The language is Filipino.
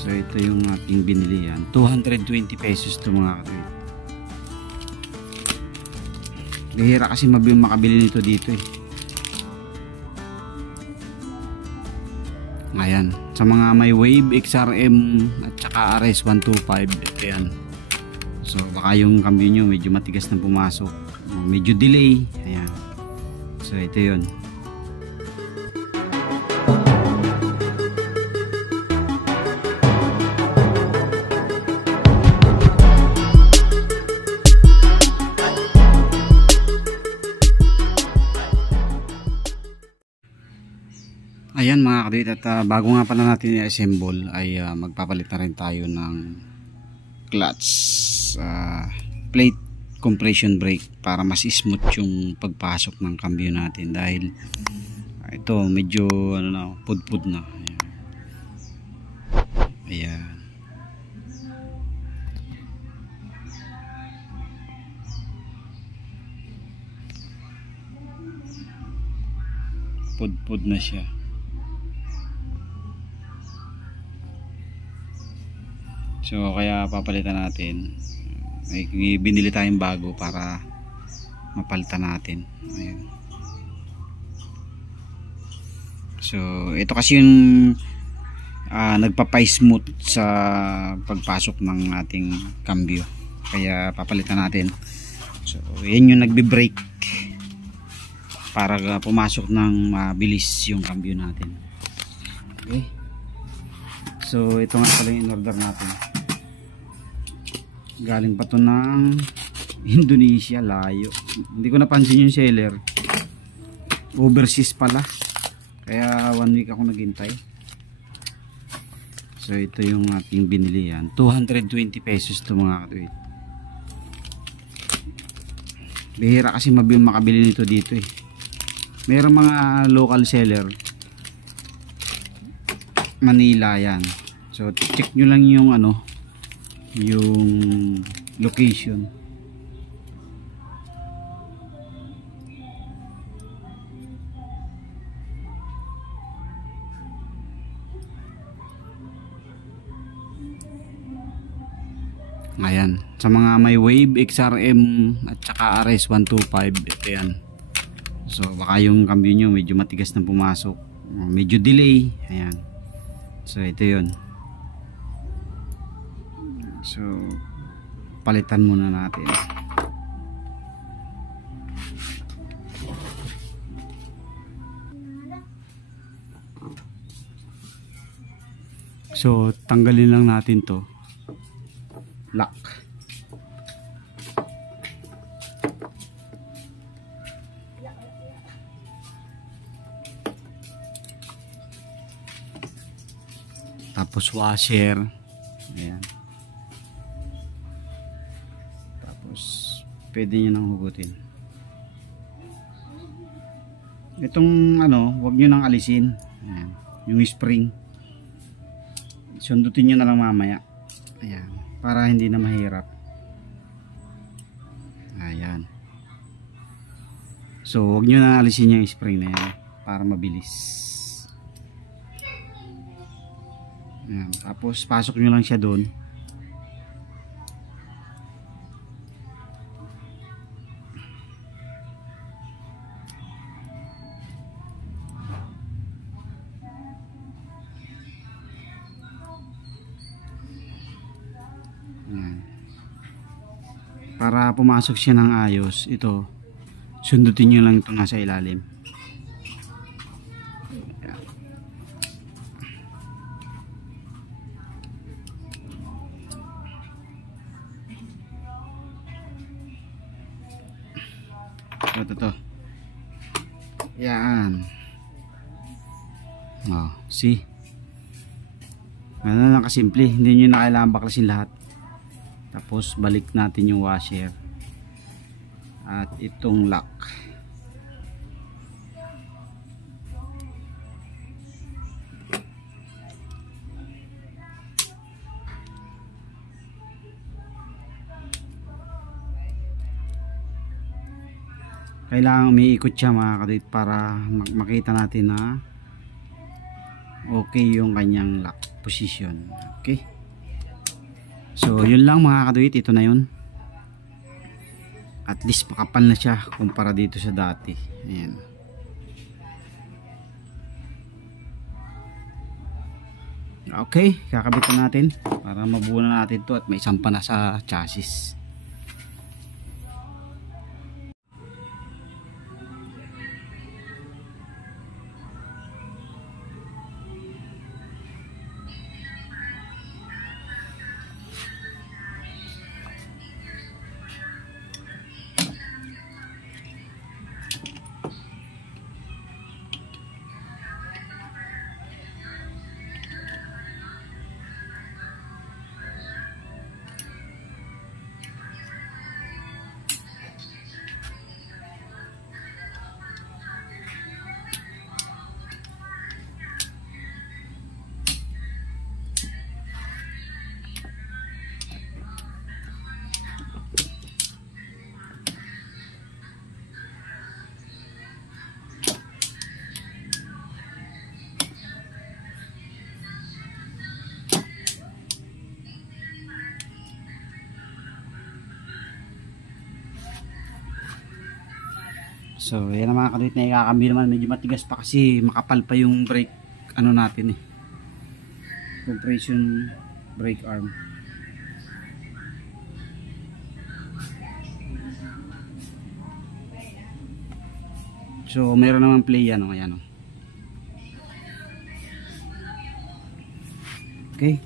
So ito yung ating binili yan. 220 pesos to mga katuwid. Bihira kasi makabili nito dito eh. Ayan. Sa mga may Wave, XRM at saka RS125. Ayan. So baka yung cambio nyo medyo matigas na pumasok. Medyo delay. Ayan. So ito yun. Ayan mga kadit, at bago nga pala natin i-assemble ay magpapalit na rin tayo ng clutch plate compression brake para mas smooth yung pagpasok ng cambio natin, dahil ito medyo ano na, pudpud na. Ayan. Pudpud na siya. So kaya papalitan natin. May binili tayong bago para mapalitan natin. Ayun. So ito kasi yung nagpapa-smooth sa pagpasok ng ating cambio. Kaya papalitan natin. So yan yung nagbe-brake para pumasok ng mabilis yung cambio natin. Okay. So ito nga pala yung in-order natin. Galing pa to ng Indonesia, layo. Hindi ko napansin yung seller. Overseas pala. Kaya 1 week ako naghintay. So ito yung ating binili yan. 220 pesos to mga katuwid. Bihira kasi makabili nito dito eh. Mayroong mga local seller. Manila yan. So check nyo lang yung ano, yung location. Ayan, sa mga may Wave, XRM at saka RS125, ito yan. So baka yung cambio nyo medyo matigas na pumasok, medyo delay. Ayan. So ito yun. So palitan muna natin. So tanggalin lang natin to lock. Tapos washer. Ayan. Pwede nyo nang hugutin. Itong ano, huwag nyo nang alisin. Ayan. Yung spring sundutin nyo na lang mamaya. Ayan. Para hindi na mahirap. Ayan. So huwag nyo nang alisin yung spring na yan para mabilis. Ayan. Tapos pasok nyo lang siya doon. Para pumasok siya ng ayos, ito sundutin nyo lang ito nasa ilalim. Ito. Yan. Oh, see? Ano lang kasimple, hindi nyo na kailangan baklasin lahat. Tapos balik natin yung washer at itong lock. Kailangan umiikot siya mga kadit para makita natin na okay yung kanyang lock position. Okay, so yun lang mga kaduit, ito na yun. At least makapal na siya kumpara dito sa dati. Ayan. Okay, kakabitan natin para mabuo na natin to at may sampa na sa chassis. So yan ang mga kaduit na ikakambi naman, medyo matigas pa kasi makapal pa yung brake ano natin compression brake arm. So meron naman play yan, ayan. Okay.